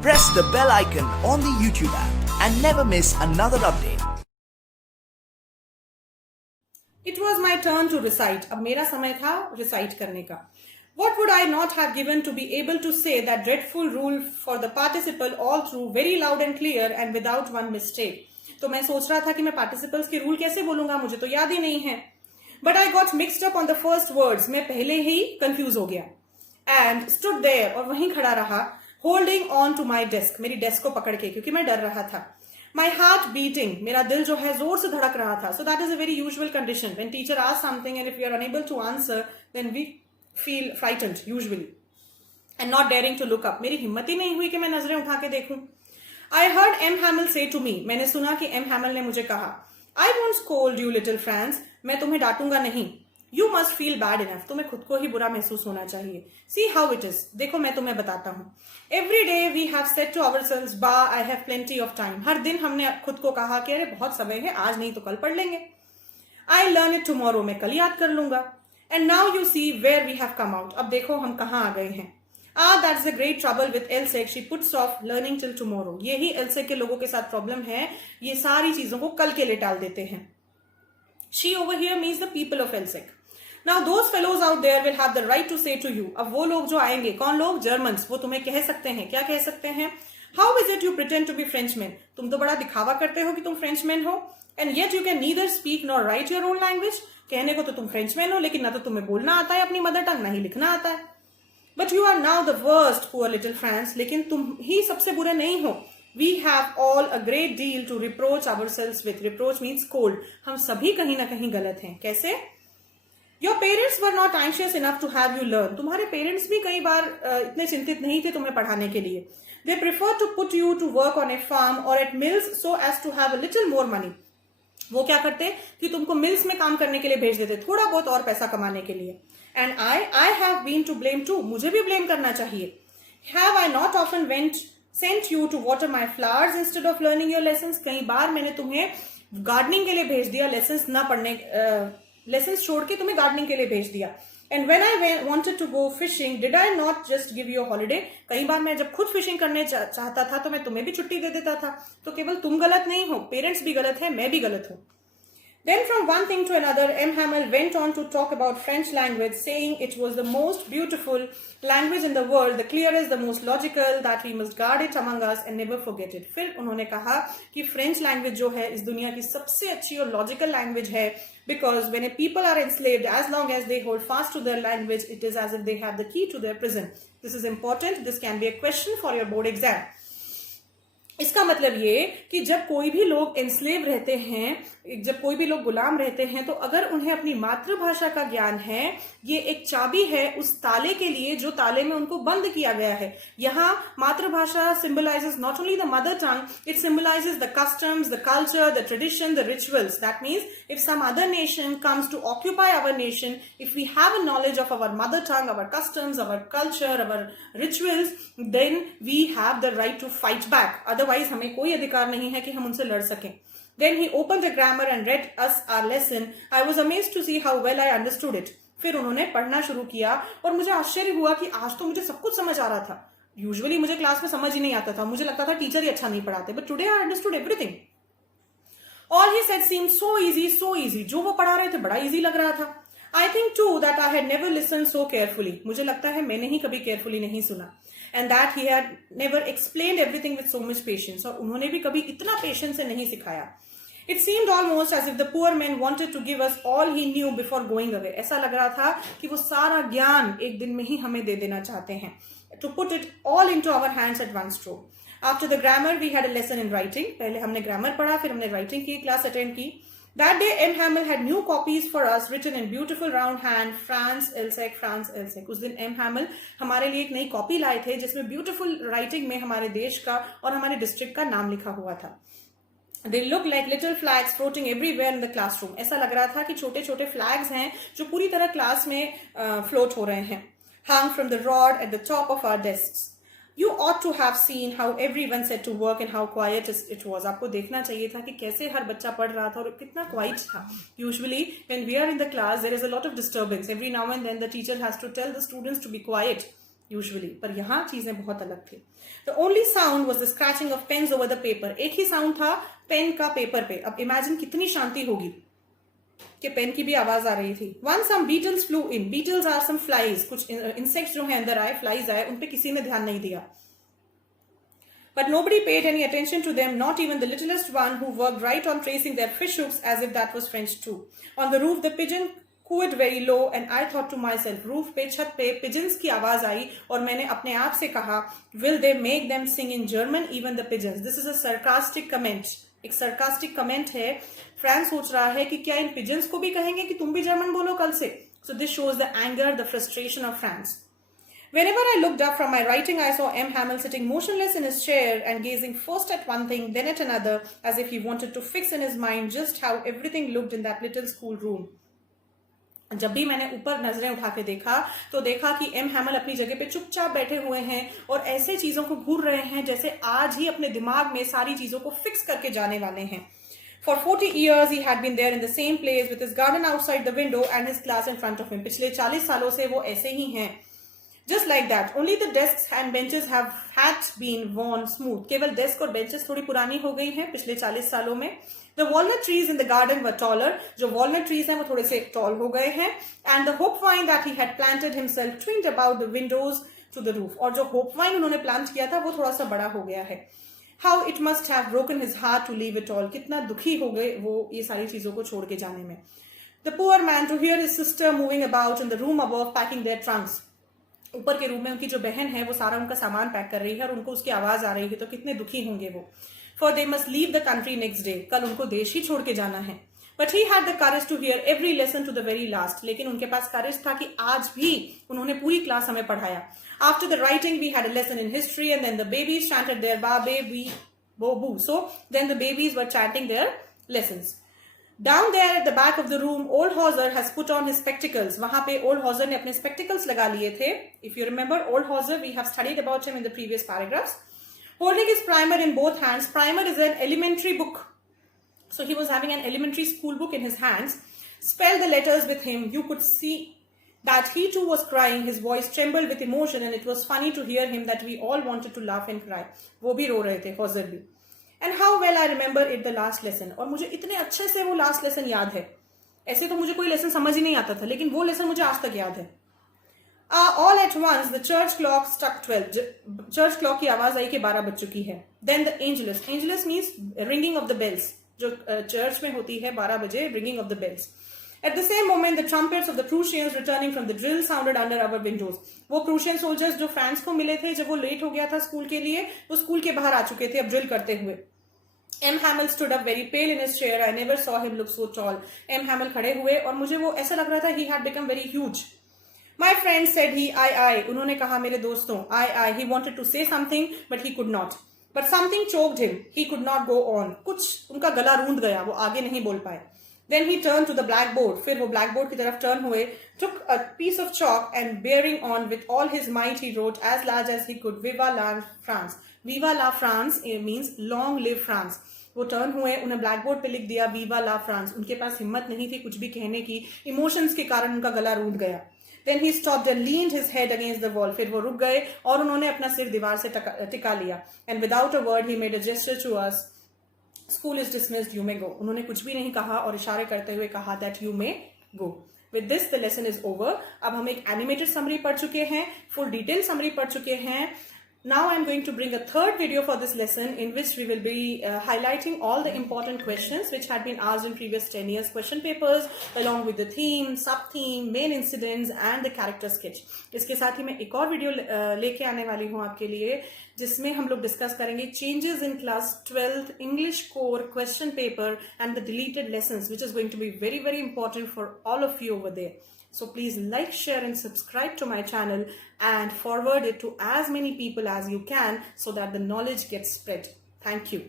Press the bell icon on the YouTube app and never miss another update. It was my turn to recite. अब मेरा समय था recite करने का. What would I not have given to be able to say that dreadful rule for the participle all through very loud and clear and without one mistake. तो मैं सोच रहा था कि मैं participles के rule कैसे बोलूंगा, मुझे तो याद ही नहीं है. But I got mixed up on the first words. मैं पहले ही confuse हो गया. And stood there, और वहीं खड़ा रहा, holding on to my desk. मेरी desk को पकड़ के, क्योंकि मैं डर रहा था. My heart beating, मेरा दिल जो है जोर से धड़क रहा था. So that is a very usual condition. When teacher asks something and if we are unable to answer, then we feel frightened usually. And not daring to look up. मेरी हिम्मत ही नहीं हुई कि मैं नजरें उठा के देखूं. I heard M. Hamel say to me, मैंने सुना कि M. Hamel ने मुझे कहा, I won't scold you little Franz, मैं तुम्हें डांटूंगा नहीं. You must feel bad enough. तुम्हें खुद को ही बुरा महसूस होना चाहिए. See how it is. देखो मैं तुम्हें बताता हूँ. Every day we have said to ourselves, bah, I have plenty of time. हर दिन हमने खुद को कहा कि अरे बहुत समय है, आज नहीं तो कल पढ़ लेंगे. I'll learn it tomorrow. मैं कल याद कर लूंगा. And now you see where we have come out. अब देखो हम कहाँ आ गए हैं. That's the great trouble with Alsace. She puts off learning till tomorrow. यही Alsace के लोगों के साथ प्रॉब्लम है. ये सारी चीजों को कल के लिए टाल देते हैं. She over here means the people of Alsace. Now those fellows out there will have the right to say to you. अब वो लोग जो आएंगे, कौन लोग? Germans. वो तुम्हें कह सकते हैं. क्या कह सकते हैं? How is it you pretend to be Frenchmen? तुम तो बड़ा दिखावा करते हो कि तुम Frenchman हो. And yet you can neither speak nor write your own language. कहने को तो तुम Frenchman हो, लेकिन ना तो तुम्हें बोलना आता है अपनी मदर टंग, ना ही लिखना आता है. But you are now the worst, poor little France. लेकिन तुम ही सबसे बुरे नहीं हो. We have all a great deal to reproach ourselves with. Reproach means scold. हम सभी कहीं ना कहीं गलत हैं. कैसे? Your parents were not anxious enough to have you learn. तुम्हारे पेरेंट्स भी कई बार इतने चिंतित नहीं थे तुम्हें पढ़ाने के लिए. They prefer to put you to work on a farm or at mills so as to have a little more money. वो क्या करते कि तुमको मिल्स में काम करने के लिए भेज देते, थोड़ा बहुत और पैसा कमाने के लिए. And I have been to blame too. मुझे भी ब्लेम करना चाहिए. Have I not often sent you to water my flowers instead of learning your lessons? कई बार मैंने तुम्हें गार्डनिंग के लिए भेज दिया, लेसन्स ना पढ़ने, लेसन्स छोड़ के तुम्हें गार्डनिंग के लिए भेज दिया. And when I wanted to go fishing, did I not just give you a holiday? कई बार मैं जब खुद फिशिंग करने चाहता था तो मैं तुम्हें भी छुट्टी दे देता था. तो केवल तुम गलत नहीं हो, पेरेंट्स भी गलत है, मैं भी गलत हूँ. Then from one thing to another, M. Hamel went on to talk about French language, saying it was the most beautiful language in the world, the clearest, the most logical, that we must guard it among us and never forget it. फिर उन्होंने कहा कि French language जो है इस दुनिया की सबसे अच्छी और logical language है, because when a people are enslaved, as long as they hold fast to their language, it is as if they have the key to their prison. This is important. This can be a question for your board exam. इसका मतलब ये कि जब कोई भी लोग एंस्लेव रहते हैं, जब कोई भी लोग गुलाम रहते हैं, तो अगर उन्हें अपनी मातृभाषा का ज्ञान है, ये एक चाबी है उस ताले के लिए जो ताले में उनको बंद किया गया है. यहाँ मातृभाषा symbolizes not only the mother tongue, it symbolizes the customs, the culture, the tradition, the rituals. That means if some other nation comes to occupy our nation, if we have a knowledge of our mother tongue, our customs, our culture, our rituals, then we have the right to fight back. Otherwise हमें कोई अधिकार नहीं है कि हम उनसे लड़ सकें. Then he opened the grammar and read us our lesson. I was amazed to see how well I understood it. फिर उन्होंने पढ़ना शुरू किया और मुझे आश्चर्य हुआ कि आज तो मुझे सब कुछ समझ आ रहा था. यूजुअली मुझे क्लास में समझ ही नहीं आता था, मुझे लगता था टीचर ही अच्छा नहीं पढ़ाते. But today I understood everything. All he said seemed so easy, so easy. जो वो पढ़ा रहे थे बड़ा easy लग रहा था. I think too that I had never listened so carefully. मुझे लगता है मैंने ही कभी carefully नहीं सुना. And that he had never explained everything with so much patience. और उन्होंने भी कभी इतना patience से नहीं सिखाया. It seemed almost as if the poor man wanted to give us all he knew before going away. ऐसा लग रहा था कि वो सारा ज्ञान एक दिन में ही हमें दे देना चाहते हैं. To put it all into our hands at one stroke. After the grammar, we had a lesson in writing. पहले हमने grammar पढ़ा, फिर हमने writing की class attend की. That day, M. Hamel had new copies for us, written in beautiful round hand, France, Alsace, France, Alsace. उस दिन M. Hamel हमारे लिए एक नई कॉपी लाए थे, जिसमें beautiful writing में हमारे देश का और हमारे डिस्ट्रिक्ट का नाम लिखा हुआ था. They look like little flags floating everywhere in the classroom. ऐसा लग रहा था कि छोटे छोटे फ्लैग्स हैं जो पूरी तरह क्लास में फ्लोट हो रहे हैं. Hung from the rod at the top of our desks. You ought to have seen how everyone set to work and how quiet it was. आपको देखना चाहिए था कि कैसे हर बच्चा पढ़ रहा था और कितना quiet था. Usually when we are in the class there is a lot of disturbance. Every now and then the teacher has to tell the students to be quiet. Usually, पर यहाँ चीजें बहुत अलग थी. The only sound was the scratching of pens over the paper. एक ही sound था pen का पेपर पे. अब इमेजिन कितनी शांति होगी कि पेन की भी आवाज आ रही थी. Once some beetles flew in. Beetles are some flies. कुछ इंसेक्ट्स जो है अंदर आए, फ्लाइज आए, उन पे किसी ने ध्यान नहीं दिया. But nobody paid any attention to them, not even the littlest one who worked right on tracing their fish hooks as if that was French too. On the roof, the pigeon cooed very low and I thought to myself, roof पे, छत पे pigeons की आवाज आई और मैंने अपने आप से कहा, will they make them sing in German, even the pigeons? This is a sarcastic comment. एक sarcastic comment है. फ्रांस सोच रहा है कि क्या इन pigeons को भी कहेंगे कि तुम भी जर्मन बोलो कल से? So this shows the anger, the frustration of France. Whenever I looked up from my writing, I saw M. Hamel sitting motionless in his chair and gazing first at one thing, then at another, as if he wanted to fix in his mind just how everything looked in that little school room. जब भी मैंने ऊपर नजरें उठा के देखा तो देखा कि एम हैमल अपनी जगह पे चुपचाप बैठे हुए हैं और ऐसे चीजों को घूर रहे हैं जैसे आज ही अपने दिमाग में सारी चीजों को फिक्स करके जाने वाले हैं. For 40 years he had been there in the same place with his garden outside the window and his class in front of him. पिछले 40 सालों से वो ऐसे ही हैं. Just like that, only the desks and benches have had been worn smooth. केवल desk और benches थोड़ी पुरानी हो गई हैं पिछले 40 सालों में. The walnut trees in the garden were taller. जो walnut trees हैं वो थोड़े से tall हो गए हैं. And the hope vine that he had planted himself twined about the windows to the roof. और जो hope vine उन्होंने plant किया था वो थोड़ा सा बड़ा हो गया है. How it must have broken his heart to leave it all. कितना दुखी हो गए वो ये सारी चीजों को छोड़ के जाने में. The poor man to hear his sister moving about in the room above packing their trunks. ऊपर के रूम में उनकी जो बहन है वो सारा उनका सामान पैक कर रही है और उनको उसकी आवाज आ रही है तो कितने दुखी होंगे वो. For they must leave the country next day. कल उनको देश ही छोड़ के जाना है. But he had the courage to hear every lesson to the very last. लेकिन उनके पास करेज था कि आज भी उन्होंने पूरी क्लास हमें पढ़ाया. After the writing we had a lesson in history and then the babies chanted their babe bee bo boo. So then the babies were chanting their lessons. Down there at the back of the room, old Hauser has put on his spectacles. वहां पे old Hauser ने अपने spectacles लगा लिए थे. If you remember old Hauser, we have studied about him in the previous paragraphs. Holding his primer in both hands. Primer is an elementary book. So he was having an elementary school book in his hands. Spelled the letters with him. You could see that he too was crying. His voice trembled with emotion and it was funny to hear him that we all wanted to laugh and cry. वो भी रो रहे थे, Hauser भी. And how well I remember it the last lesson. और मुझे इतने अच्छे से वो लास्ट लेसन याद है. ऐसे तो मुझे कोई लेसन समझ ही नहीं आता था लेकिन वो लेसन मुझे आज तक याद है. All at once the church clock struck 12. Church clock की आवाज आई कि 12 बज चुकी है. Then the angelus. Angelus means ringing of the bells. जो चर्च में होती है 12 बजे, ringing of the bells. At the same moment, the trumpets of the Prussians returning from the drill sounded under our windows. वो Prussian soldiers जो France को मिले थे जब वो लेट हो गया था स्कूल के लिए, वो स्कूल के बाहर आ चुके थे अब ड्रिल करते हुए. M. Hamel stood up very pale in his chair. I never saw him look so tall. M. Hamel खड़े हुए और मुझे वो ऐसा लग रहा था he had become very huge. My friend said he, I. उन्होंने कहा मेरे दोस्तों, I. He wanted to say something but he could not. But something choked him. He could not go on. कुछ उनका गला रूंध गया, वो आगे नहीं बोल पाए. Then he turned to the blackboard. फिर वो blackboard की तरफ turn हुए, took a piece of chalk and bearing on with all his might he wrote as large as he could, Viva la France. Viva la France means long live France. वो turn हुए, उन्हें blackboard पे लिख दिया Viva la France. उनके पास हिम्मत नहीं थी कुछ भी कहने की, इमोशंस के कारण उनका गला रूंध गया. Then he stopped and leaned his head against the wall. फिर वो रुक गए और उन्होंने अपना सिर दीवार से टिका लिया. And without a word he made a gesture to us. School is dismissed, you may go. उन्होंने कुछ भी नहीं कहा और इशारे करते हुए कहा that you may go. With this the lesson is over. अब हम एक animated summary पढ़ चुके हैं, full detailed summary पढ़ चुके हैं. Now I'm going to bring a third video for this lesson in which we will be highlighting all the important questions which had been asked in previous 10 years question papers along with the theme, sub-theme, main incidents and the character sketch. इसके साथ ही मैं एक और video लेके आने वाली हूँ आपके लिए जिसमें हम लोग डिस्कस करेंगे changes in class 12th English core question paper and the deleted lessons which is going to be very very important for all of you over there. So please like, share and subscribe to my channel and forward it to as many people as you can so that the knowledge gets spread. Thank you.